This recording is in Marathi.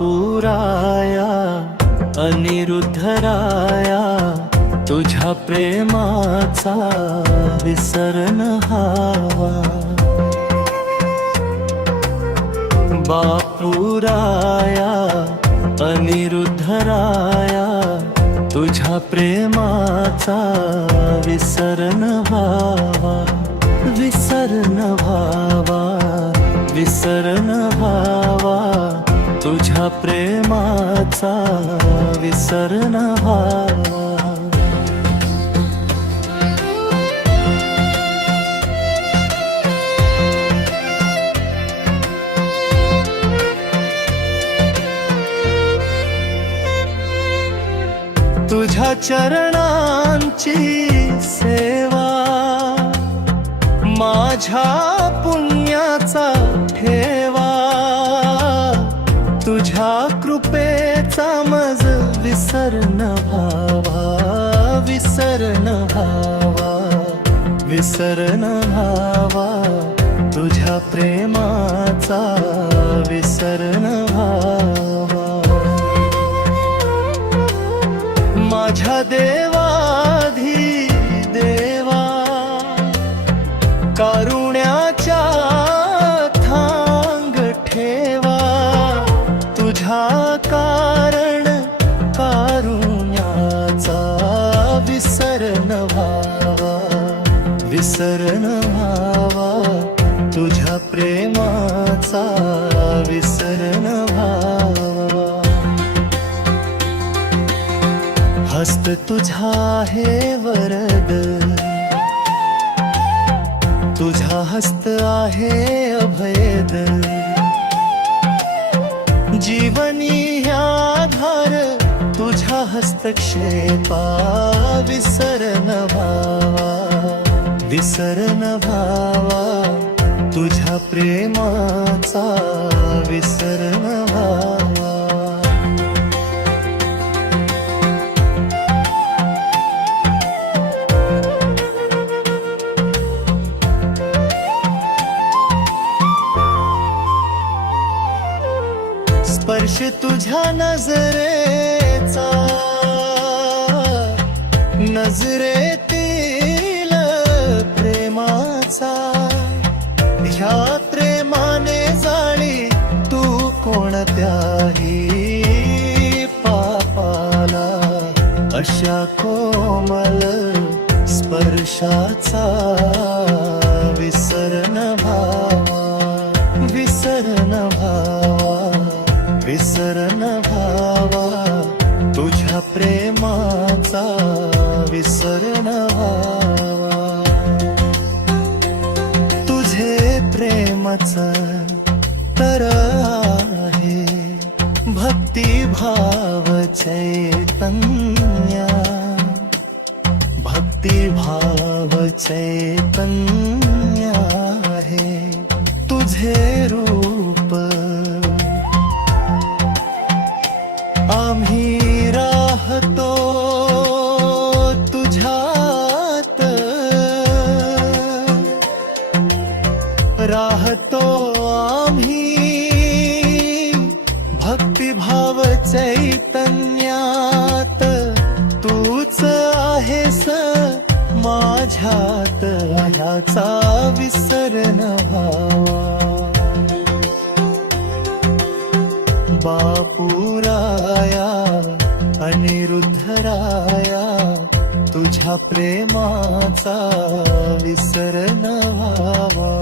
बापूराया अनिरुद्धराया तुझ्या प्रेमाचा विसर न व्हावा. बापूराया अनिरुद्धराया तुझ्या प्रेमाचा विसर न व्हावा. विसर न व्हावा, विसर न व्हावा, तुझ्या प्रेमाचा विसर न व्हावा. तुझ्या चरणांची सेवा माझ्या पुण्याचा ठेवा. तुझ्या कृपेचा मज विसर न व्हावा, विसर न व्हावा, विसर न व्हावा. तुझ्या प्रेमाचा विसर न व्हावा. माझ्या देवाधी देवा कारुण्याच्या थांग ठेवा. तुझ्या कारण कारुण्याचा विसर न व्हावा, विसर न व्हावा. तुझ्या प्रेमाचा विसर न व्हावा. हस्त तुझा आहे वरद, तुझा हस्त आहे अभयद. जीवनी आधार तुझ्या हस्तक्षेपा विसर न व्हावा, विसर न व्हावा. तुझ्या प्रेमाचा विसर न व्हावा. स्पर्श तुझ्या नजरेचा नजरेतील प्रेमाचा. ह्या प्रेमाने जाळी तू कोणत्याही पापाला. अशा कोमल स्पर्शाचा विसर न व्हावा, विसर न व्हावा, विसर न व्हावा. तुझ्या प्रेमाचा विसर न व्हावा. तुझे प्रेमच तर आहे भक्तिभाव चैतन्य, भक्तिभाव चैतन्य आहे. तुझे रूप आम्ही राहतो तुझ्यात, राहतो आम्ही भक्तिभाव चैतन्यात. तूच आहेस माझ्यात, ह्याचा विसर न व्हावा. बापूराया अनिरुद्धराया तुझ्या प्रेमाचा विसर न व्हावा.